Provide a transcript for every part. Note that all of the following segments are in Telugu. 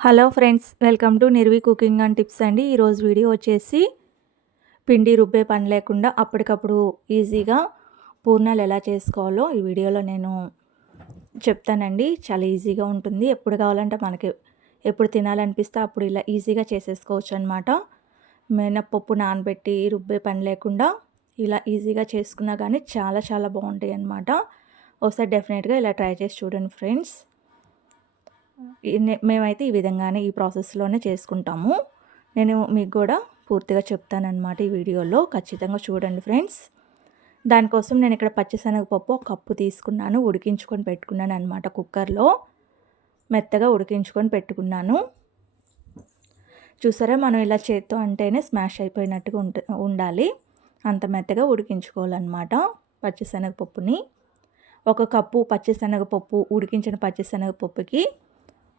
Hello friends welcome to Nirvi cooking and tips అండి. ఈరోజు వీడియో వచ్చేసి పిండి రుబ్బే పని లేకుండా అప్పటికప్పుడు ఈజీగా పూర్ణాలు ఎలా చేసుకోవాలో ఈ వీడియోలో నేను చెప్తానండి. చాలా ఈజీగా ఉంటుంది. ఎప్పుడు కావాలంటే మనకి ఎప్పుడు తినాలనిపిస్తే అప్పుడు ఇలా ఈజీగా చేసేసుకోవచ్చు అనమాట మినప్పప్పు నానబెట్టి రుబ్బే పని లేకుండా ఇలా ఈజీగా చేసుకున్నా కానీ చాలా చాలా బాగుంటాయి అనమాట ఒకసారి డెఫినెట్గా ఇలా ట్రై చేసి చూడండి ఫ్రెండ్స్. మేమైతే ఈ విధంగానే ఈ ప్రాసెస్లోనే చేసుకుంటాము. నేను మీకు కూడా పూర్తిగా చెప్తానన్నమాట ఈ వీడియోలో. ఖచ్చితంగా చూడండి ఫ్రెండ్స్. దానికోసం నేను ఇక్కడ పచ్చిశనగపప్పు ఒక కప్పు తీసుకున్నాను ఉడికించుకొని పెట్టుకున్నాను అనమాట కుక్కర్లో. మెత్తగా ఉడికించుకొని పెట్టుకున్నాను. చూసారా మనం ఇలా చేత్తో అంటేనే స్మాష్ అయిపోయినట్టుగా ఉండాలి. అంత మెత్తగా ఉడికించుకోవాలన్నమాట పచ్చిశనగపప్పుని. ఒక కప్పు పచ్చిశనగపప్పు ఉడికించిన పచ్చిశనగపప్పుకి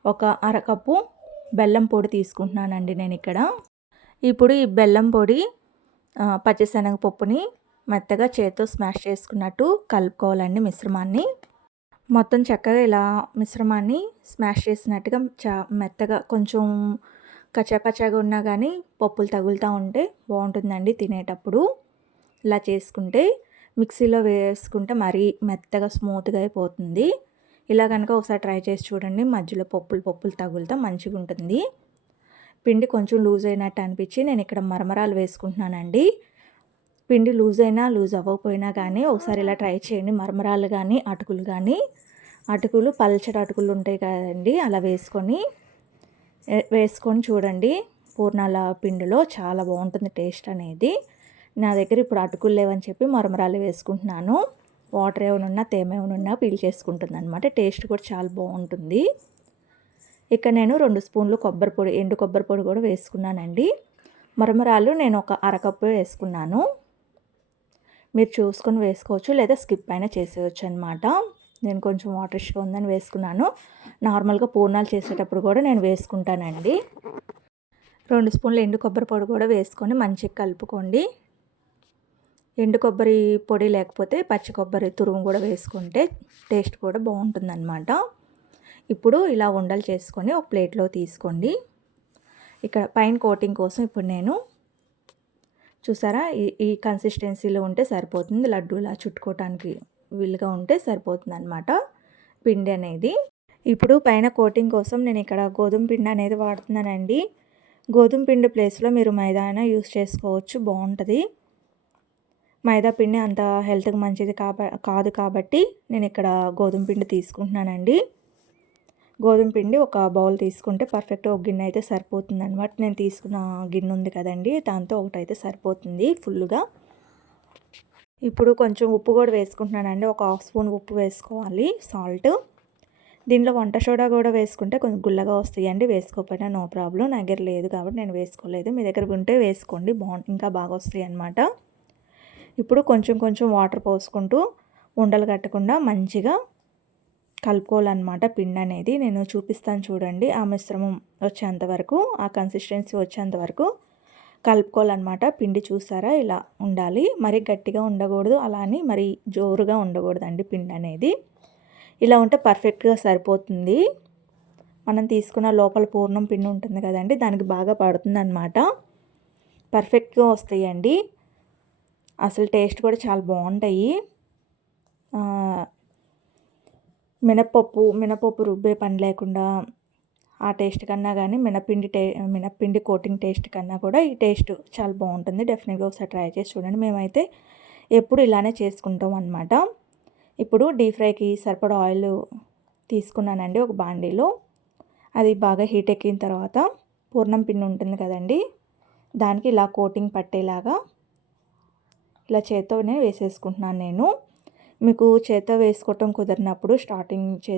ఒక అరకప్పు బెల్లం పొడి తీసుకుంటున్నానండి నేను ఇక్కడ. ఇప్పుడు ఈ బెల్లం పొడి పచ్చిశనగపప్పుని మెత్తగా చేతితో స్మాష్ చేసుకున్నట్టు కలుపుకోవాలండి మిశ్రమాన్ని. మొత్తం చక్కగా ఇలా మిశ్రమాన్ని స్మాష్ చేసినట్టుగా చా మెత్తగా కొంచెం కచ్చాపచ్చాగా ఉన్నా కానీ పప్పులు తగులుతూ ఉంటే బాగుంటుందండి తినేటప్పుడు. ఇలా చేసుకుంటే మిక్సీలో వేసుకుంటే మరీ మెత్తగా స్మూత్గా అయిపోతుంది. ఇలా కనుక ఒకసారి ట్రై చేసి చూడండి. మధ్యలో పప్పులు పప్పులు తగులుతా మంచిగా ఉంటుంది పిండి కొంచెం లూజ్ అయినట్టు అనిపించి నేను ఇక్కడ మరమరాలు వేసుకుంటున్నానండి. పిండి లూజ్ అయినా లూజ్ అవ్వకపోయినా కానీ ఒకసారి ఇలా ట్రై చేయండి. మరమరాలు కానీ అటుకులు కానీ అటుకులు పల్చటి అటుకులు ఉంటాయి కదండి. అలా వేసుకొని వేసుకొని చూడండి. పూర్ణాల పిండిలో చాలా బాగుంటుంది టేస్ట్ అనేది. నా దగ్గర ఇప్పుడు అటుకులు లేవని చెప్పి మరమరాలు వేసుకుంటున్నాను. వాటర్ ఏమైనా తేమ ఏమైనా పీల్ చేసుకుంటుంది అనమాట టేస్ట్ కూడా చాలా బాగుంటుంది. ఇక్కడ నేను రెండు స్పూన్లు కొబ్బరి పొడి ఎండు కొబ్బరి పొడి కూడా వేసుకున్నానండి. మరమరాలు నేను ఒక అరకప్పు వేసుకున్నాను. మీరు చూసుకొని వేసుకోవచ్చు లేదా స్కిప్ అయినా చేసేయచ్చు అనమాట నేను కొంచెం వాటర్ష్గా ఉందని వేసుకున్నాను. నార్మల్గా పూర్ణాలు చేసేటప్పుడు కూడా నేను వేసుకుంటానండి. రెండు స్పూన్లు ఎండు కొబ్బరి పొడి కూడా వేసుకొని మంచిగా కలుపుకోండి. ఎండు కొబ్బరి పొడి లేకపోతే పచ్చి కొబ్బరి తురుము కూడా వేసుకుంటే టేస్ట్ కూడా బాగుంటుందన్నమాట. ఇప్పుడు ఇలా ఉండలు చేసుకొని ఒక ప్లేట్లో తీసుకోండి. ఇక్కడ పైన కోటింగ్ కోసం ఇప్పుడు నేను చూసారా? ఈ ఈ కన్సిస్టెన్సీలో ఉంటే సరిపోతుంది లడ్డు ఇలా చుట్టుకోవటానికి వీలుగా ఉంటే సరిపోతుంది అనమాట పిండి అనేది. ఇప్పుడు పైన కోటింగ్ కోసం నేను ఇక్కడ గోధుమ పిండి అనేది వాడుతున్నానండి. గోధుమ పిండి ప్లేస్లో మీరు మైదా అయినా యూస్ చేసుకోవచ్చు బాగుంటుంది. మైదా పిండి అంత హెల్త్కి మంచిది కాబ కాదు కాబట్టి నేను ఇక్కడ గోధుమ పిండి తీసుకుంటున్నానండి. గోధుమ పిండి ఒక బౌల్ తీసుకుంటే పర్ఫెక్ట్ ఒక గిన్నె అయితే సరిపోతుంది అనమాట నేను తీసుకున్న గిన్నె ఉంది కదండి దాంతో ఒకటైతే సరిపోతుంది ఫుల్గా. ఇప్పుడు కొంచెం ఉప్పు కూడా వేసుకుంటున్నానండి ఒక హాఫ్ స్పూన్ ఉప్పు వేసుకోవాలి సాల్ట్. దీంట్లో వంట సోడా కూడా వేసుకుంటే కొంచెం గుల్లగా వస్తాయండి వేసుకోకపోయినా నో ప్రాబ్లం. నా దగ్గర లేదు కాబట్టి నేను వేసుకోలేదు. మీ దగ్గర ఉంటే వేసుకోండి బాగు ఇంకా బాగా వస్తాయి అన్నమాట ఇప్పుడు కొంచెం కొంచెం వాటర్ పోసుకుంటూ ఉండలు కట్టకుండా మంచిగా కలుపుకోవాలన్నమాట పిండి అనేది. నేను చూపిస్తాను చూడండి. ఆ మిశ్రమం వచ్చేంత వరకు ఆ కన్సిస్టెన్సీ వచ్చేంత వరకు కలుపుకోవాలన్నమాట. పిండి చూసారా? ఇలా ఉండాలి. మరి గట్టిగా ఉండకూడదు. అలా అని మరి జోరుగా ఉండకూడదండి పిండి అనేది. ఇలా ఉంటే పర్ఫెక్ట్గా సరిపోతుంది. మనం తీసుకున్న లోపల పూర్ణం పిండి ఉంటుంది కదండి దానికి బాగా పడుతుంది అనమాట పర్ఫెక్ట్గా వస్తాయండి. అసలు టేస్ట్ కూడా చాలా బాగుంటాయి. మినప్పప్పు మినపప్పు రుబ్బే పని లేకుండా ఆ టేస్ట్ కన్నా కానీ మినపిండి టే మినపిండి కోటింగ్ టేస్ట్ కన్నా కూడా ఈ టేస్ట్ చాలా బాగుంటుంది. డెఫినెట్గా ఒకసారి ట్రై చేసి చూడండి. మేమైతే ఎప్పుడు ఇలానే చేసుకుంటాం అనమాట ఇప్పుడు డీప్ ఫ్రైకి సరిపడా ఆయిల్ తీసుకున్నానండి ఒక బాండీలో. అది బాగా హీట్ ఎక్కిన తర్వాత పూర్ణం పిండి ఉంటుంది కదండి దానికి ఇలా కోటింగ్ పట్టేలాగా ఇలా చేత్తోనే వేసేసుకుంటున్నాను నేను. మీకు చేత్తో వేసుకోవటం కుదిరినప్పుడు స్టార్టింగ్ చే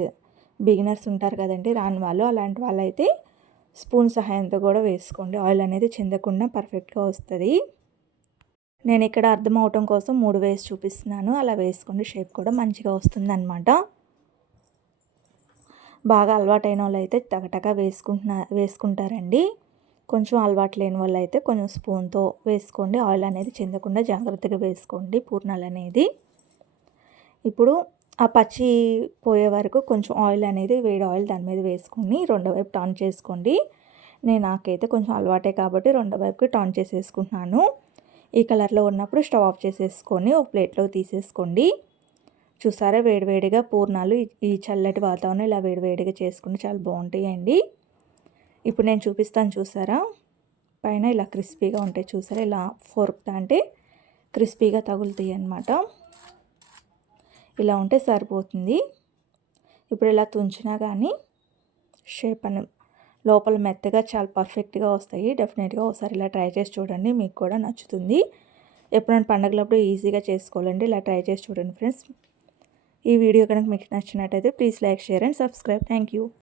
బిగినర్స్ ఉంటారు కదండి రాని వాళ్ళు అలాంటి వాళ్ళైతే స్పూన్ సహాయంతో కూడా వేసుకోండి. ఆయిల్ అనేది చెందకుండా పర్ఫెక్ట్గా వస్తుంది. నేను ఇక్కడ అర్థం అవటం కోసం మూడు వేసి చూపిస్తున్నాను. అలా వేసుకోండి షేప్ కూడా మంచిగా వస్తుంది అనమాట బాగా అలవాటైన వాళ్ళు అయితే టగటగ వేసుకుంటున్నా వేసుకుంటారండి. కొంచెం అలవాటు లేని వాళ్ళు అయితే కొంచెం స్పూన్తో వేసుకోండి. ఆయిల్ అనేది చెందకుండా జాగ్రత్తగా వేసుకోండి పూర్ణాలు అనేది. ఇప్పుడు ఆ పచ్చి పోయే వరకు కొంచెం ఆయిల్ అనేది వేడి ఆయిల్ దాని మీద వేసుకొని రెండో వైపు టర్న్ చేసుకోండి. నేను నాకైతే కొంచెం అలవాటే కాబట్టి రెండో వైపుకి టర్న్ చేసేసుకుంటున్నాను. ఈ కలర్లో ఉన్నప్పుడు స్టవ్ ఆఫ్ చేసేసుకొని ఒక ప్లేట్లో తీసేసుకోండి. చూసారా వేడివేడిగా పూర్ణాలు ఈ చల్లటి వాతావరణం ఇలా వేడివేడిగా చేసుకుంటే చాలా బాగుంటాయండి. ఇప్పుడు నేను చూపిస్తాను చూసారా? పైన ఇలా క్రిస్పీగా ఉంటాయి చూసారా? ఇలా ఫోర్క్ అంటే క్రిస్పీగా తగులుతాయి అన్నమాట. ఇలా ఉంటే సరిపోతుంది. ఇప్పుడు ఇలా తుంచినా కానీ షేప్ అని లోపల మెత్తగా చాలా పర్ఫెక్ట్గా వస్తాయి. డెఫినెట్గా ఒకసారి ఇలా ట్రై చేసి చూడండి. మీకు కూడా నచ్చుతుంది. ఎప్పుడైనా పండగలప్పుడు ఈజీగా చేసుకోవాలండి. ఇలా ట్రై చేసి చూడండి ఫ్రెండ్స్. ఈ వీడియో కనుక మీకు నచ్చినట్టయితే please like share and subscribe. Thank you